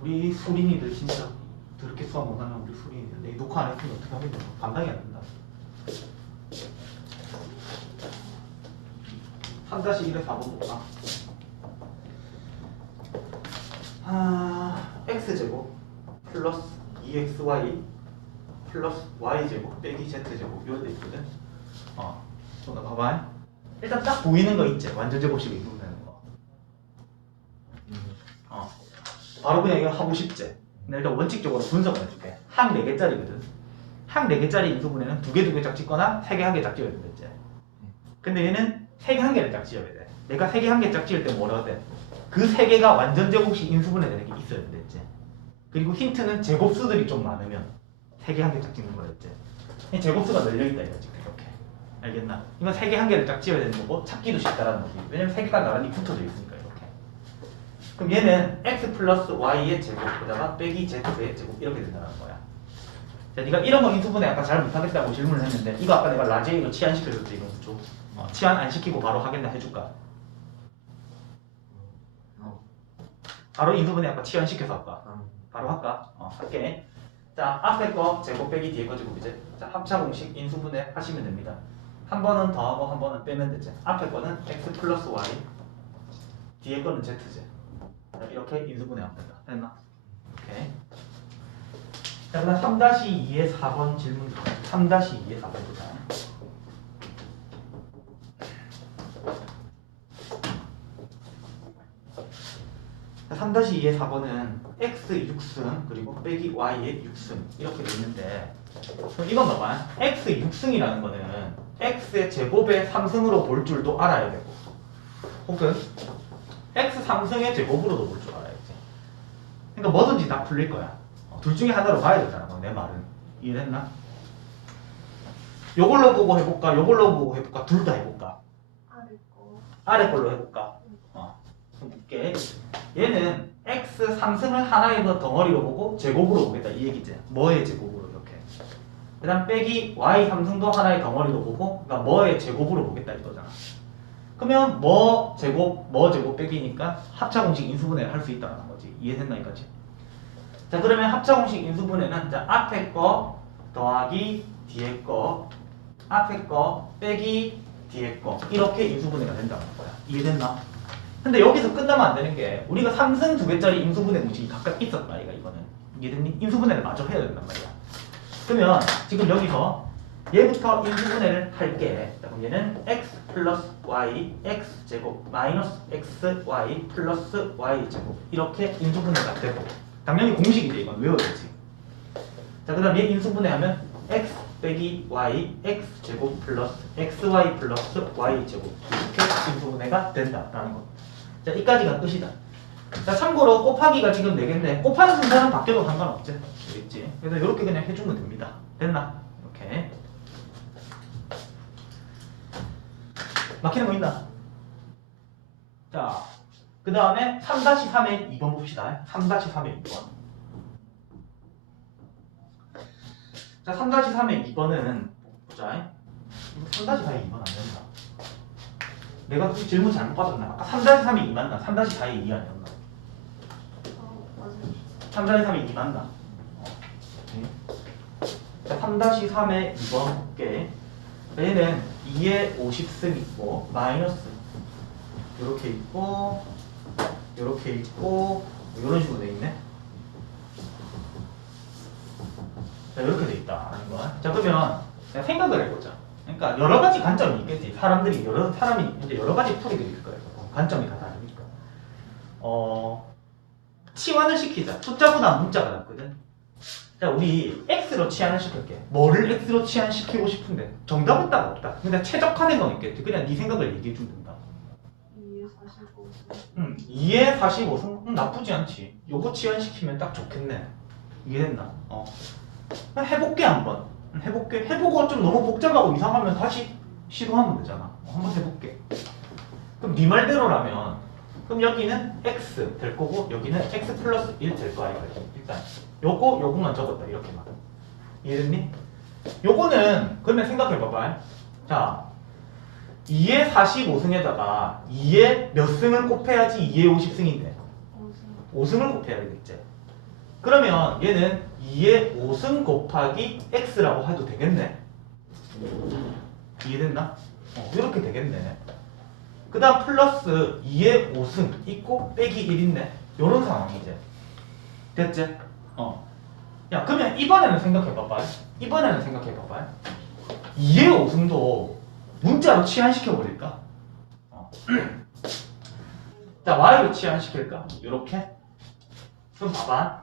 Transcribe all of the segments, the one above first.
우리 수린이들 진짜 그렇게 수업 못하면 우리 수린이들. 내 녹화 안 했으면 어떻게 하겠냐. 감당이 안 된다. 3-1에 4번 볼까? 아, x제곱 플러스 2xy 플러스 y제곱 빼기 z제곱. 이런 데 있거든. 어, 나 봐봐 일단 딱 보이는 거 있지? 완전 제곱식을 이루는 거 어. 바로 그냥 이거 하고 싶지. 근데 일단 원칙적으로 분석을 해줄게. 항 4개짜리거든. 항 4개짜리 인수분해는 두 개 두 개 짝짓거나 세 개 한 개 짝지어야 되겠지. 근데 얘는 세 개 한 개를 짝 지어야 돼. 내가 세 개 한 개 짝 지을 때 뭐라고 돼? 그 세 개가 완전 제곱식 인수분해 되는 게 있어야 되겠지. 그리고 힌트는 제곱수들이 좀 많으면 세 개 한 개 짝짓는 거였지. 이 제곱수가 널려있다 이거지 이렇게. 알겠나? 이건 세 개 한 개를 짝 지어야 되는 거고 찾기도 쉽다라는 거지. 왜냐면 세 개가 나란히 붙어져 있으니까 그럼 얘는 x 플러스 y의 제곱에다가 빼기 z의 제곱 이렇게 된다는 거야. 자, 네가 이런 거 인수분해 아까 잘 못하겠다고 질문을 했는데 이거 아까 내가 라제이로 치환시켜줬지 이거 줘. 어, 치환 안 시키고 바로 하겠나 해줄까? 바로 인수분해 아까 치환시켜서 할까? 바로 할까? 어, 할게. 자, 앞에 거 제곱 빼기 뒤에 거 제곱이지. 자, 합차 공식 인수분해 하시면 됩니다. 한 번은 더하고 한 번은 빼면 되지. 앞에 거는 x 플러스 y, 뒤에 거는 z지. 자, 이렇게 인수분해 된다. 됐나? 오케이. 자, 그다음 3-2의 4번 질문 3-2의 4번 보자. 자, 3-2의 4번은 x 6승 그리고 빼기 y의 6승 이렇게 돼 있는데 이건 봐봐 x 6승이라는 거는 x의 제곱의 3승으로 볼 줄도 알아야 되고 혹은 x 3승의 제곱으로도 볼 줄 알아야지 그러니까 뭐든지 다 풀릴 거야 어, 둘 중에 하나로 가야 되잖아 그럼 내 말은 이해됐나? 요걸로 보고 해볼까 요걸로 보고 해볼까 둘 다 해볼까 아래 거. 아래 걸로 해볼까? 어, 그럼 볼게. 얘는 x 3승을 하나의 더 덩어리로 보고 제곱으로 보겠다 이 얘기지. 뭐의 제곱으로 이렇게. 그다음 빼기 y 3승도 하나의 덩어리로 보고 그러니까 뭐의 제곱으로 보겠다 이거잖아. 그러면 뭐 제곱 뭐 제곱 빼기니까 합차 공식 인수분해를 할 수 있다는 거지. 이해됐나 이거지? 자 그러면 합차 공식 인수분해는 자 앞에 거 더하기 뒤에 거 앞에 거 빼기 뒤에 거 이렇게 인수분해가 된다는 거야. 이해됐나? 근데 여기서 끝나면 안 되는 게 우리가 3승 두 개짜리 인수분해 공식이 각각 있었다 이가 이거는 이해됐니? 인수분해를 마저 해야 된단 말이야. 그러면 지금 여기서 얘부터 인수분해를 할게. 얘는 x 플러스 y x 제곱 마이너스 x y 플러스 y 제곱 이렇게 인수분해가 되고 당연히 공식이지 이건 외워야 되지. 자 그 다음 얘 인수분해하면 x 빼기 y x 제곱 플러스 xy 플러스 y 제곱 이렇게 인수분해가 된다라는 거. 자 이까지가 끝이다. 자 참고로 곱하기가 지금 4개인데 곱하는 순서는 바뀌어도 상관없지. 되겠지. 그래서 이렇게 그냥 해주면 됩니다. 됐나? 이렇게. 막히는 거 있나? 자, 그 다음에 3-3의 2번 봅시다. 3-3의 2번. 자, 3-3의 2번은 보자. 이거 3-4의 2번 안 된다. 내가 그 질문 잘못 받았나? 아까 3-3이 2 맞나? 3-4의 2 아니었나? 어, 맞아요. 3-3이 2 맞나? 어. 네. 자, 3-3의 2번 볼게. 얘는 2에 50승 있고 마이너스 이렇게 있고 이렇게 있고 이런 식으로 돼 있네. 자 이렇게 돼 있다는 거야. 자 그러면 그냥 생각을 해보자. 그러니까 여러 가지 관점이 있겠지. 사람들이 여러 사람이 이제 여러 가지 풀이들이 있을 거예요. 관점이 다 다르니까. 어 치환을 시키자. 숫자보다 문자가 낫거든. 자 우리 x로 치환을 시킬게. 뭐를 x로 치환시키고 싶은데 정답은 딱 없다. 근데 최적화된 건 있겠지. 그냥 네 생각을 얘기해 주면 된다. 2에 45. 음, 2에 45승? 음, 나쁘지 않지. 요거 치환시키면 딱 좋겠네. 이해됐나? 어. 그냥 해볼게 한번. 음, 해볼게. 해보고 좀 너무 복잡하고 이상하면 다시 시도하면 되잖아. 어, 한번 해볼게. 그럼 네 말대로라면 그럼 여기는 x 될 거고 여기는 x 플러스 1 될거 아이가 일단 요거 요거만 적었다 이렇게만. 이해됐니? 요거는 그러면 생각해 봐봐. 자 2에 45승에다가 2에 몇 승을 곱해야지 2에 50승인데 5승. 5승을 곱해야 되겠지 그러면 얘는 2의 5승 곱하기 x라고 해도 되겠네. 이해됐나? 어, 이렇게 되겠네. 그 다음 플러스 2의 5승 있고 빼기 1 있네. 요런 상황이지. 됐지? 어. 야, 그러면 이번에는 생각해봐봐. 이번에는 생각해봐봐. 2의 5승도 문자로 치환시켜버릴까? 어. 자, y로 치환시킬까? 요렇게. 그럼 봐봐.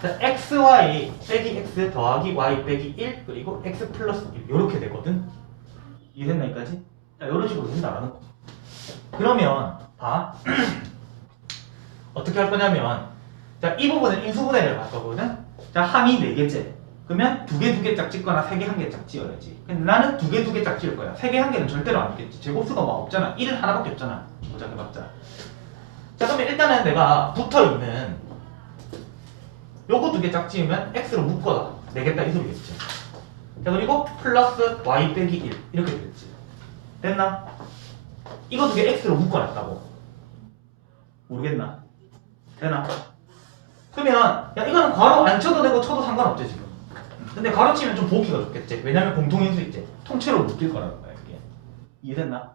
자, xy 빼기 x 더하기 y 빼기 1 그리고 x 플러스 1 요렇게 되거든. 이해됐나 여기까지? 자, 요런 식으로 된다라는 거. 그러면 봐. 어떻게 할 거냐면 자, 이 부분은 인수분해를 할 거거든. 자, 함이 4개째. 그러면 두 개 두 개 짝 찍거나 세 개 한 개짝 지어야지. 근데 나는 두 개 두 개짝 지을 거야. 세 개 한 개는 절대로 안 되겠지. 제곱수가 막 없잖아. 1 하나밖에 없잖아. 보자 해봤자. 자, 그러면 일단은 내가 붙어 있는 요거 두 개짝 지으면 x로 묶어라. 내겠다 이 소리겠지. 자, 그리고 플러스 y 빼기 1 이렇게 되겠지. 됐나? 두개 x로 묶어놨다고. 모르겠나? 되나? 그러면 야 이거는 괄호 안 쳐도 되고 쳐도 상관없지 지금. 근데 괄호 치면 좀 보기가 좋겠지. 왜냐면 공통인수 있지. 통째로 묶일 거라는 거야 이게. 이해됐나?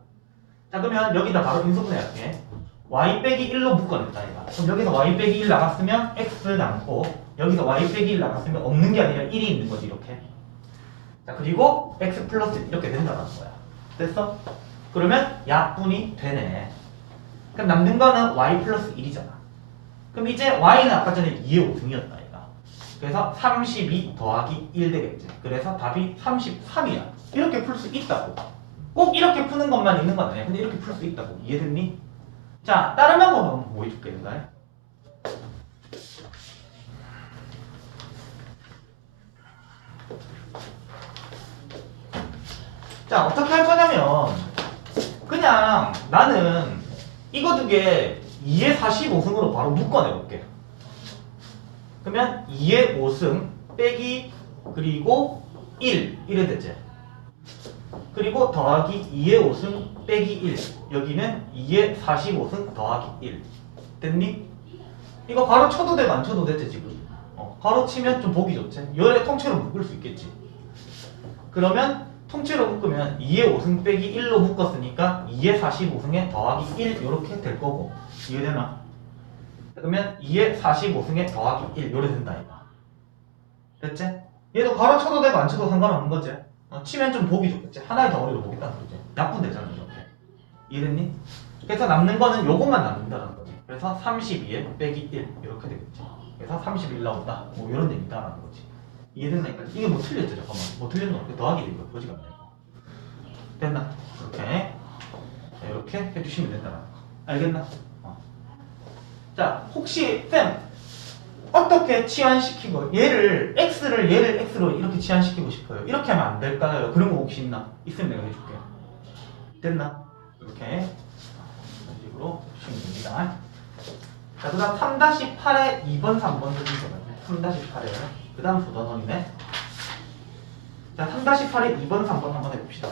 자 그러면 여기다 바로 인수분해 할게. y 빼기 1로 묶어냈다 얘가. 그럼 여기서 y 빼기 1 나갔으면 x 남고 여기서 y 빼기 1 나갔으면 없는 게 아니라 1이 있는 거지 이렇게. 자 그리고 x 플러스 1 이렇게 된다는 거야. 됐어? 그러면 약분이 되네. 그럼 남는 거는 y 플러스 1이잖아. 그럼 이제 y는 아까 전에 2의 5승이었다 얘가. 그래서 32 더하기 1 되겠지. 그래서 답이 33이야. 이렇게 풀 수 있다고. 꼭 이렇게 푸는 것만 있는 건 아니야. 근데 이렇게 풀 수 있다고. 이해됐니? 자, 다른 방법은 뭐 해줄게, 인가요? 자, 어떻게 할 거냐면, 그냥 나는 이거 두 개 2의 45승으로 바로 묶어내 볼게. 그러면 2의 5승 빼기 그리고 1 이래 되지. 그리고 더하기 2의 5승 빼기 1 여기는 2의 45승 더하기 1 됐니? 이거 바로 쳐도 되고 안 쳐도 되지 지금 어, 바로 치면 좀 보기 좋지 열에 통째로 묶을 수 있겠지 그러면 통째로 묶으면 2의 5승 빼기 1로 묶었으니까 2의 45승에 더하기 1 이렇게 될 거고. 이해되나? 그러면 2의 45승에 더하기 1 요래 된다 이거. 됐지? 얘도 바로 쳐도 되고 안 쳐도 상관없는 거지. 어, 치면 좀 보기 좋겠지. 하나의 덩어리로 보겠다는 거지. 약분 되잖아 이렇게. 이해됐니? 그래서 남는 거는 요것만 남는다는 거지. 그래서 32에 빼기 1 이렇게 되겠지. 그래서 31 나온다. 뭐 이런 얘기다라는 거지 이해됐나니까 이게 뭐 틀렸죠 잠깐만 뭐 틀린 거 없고 더하기 되고 거지가 아니고 됐나? 이렇게 자, 이렇게 해주시면 된다는 거 알겠나? 어. 자 혹시 쌤 어떻게 치환시키고 얘를 x를 얘를 x로 이렇게 치환시키고 싶어요 이렇게 하면 안 될까요? 그런 거 혹시 있나? 있으면 내가 해줄게 됐나? 이렇게 이런 식으로 해주시면 됩니다 자, 그 다음 3-8에 2번, 3번 해주세요. 3-8에. 그 다음 부단원이네. 자, 3-8에 2번, 3번 한번 해봅시다.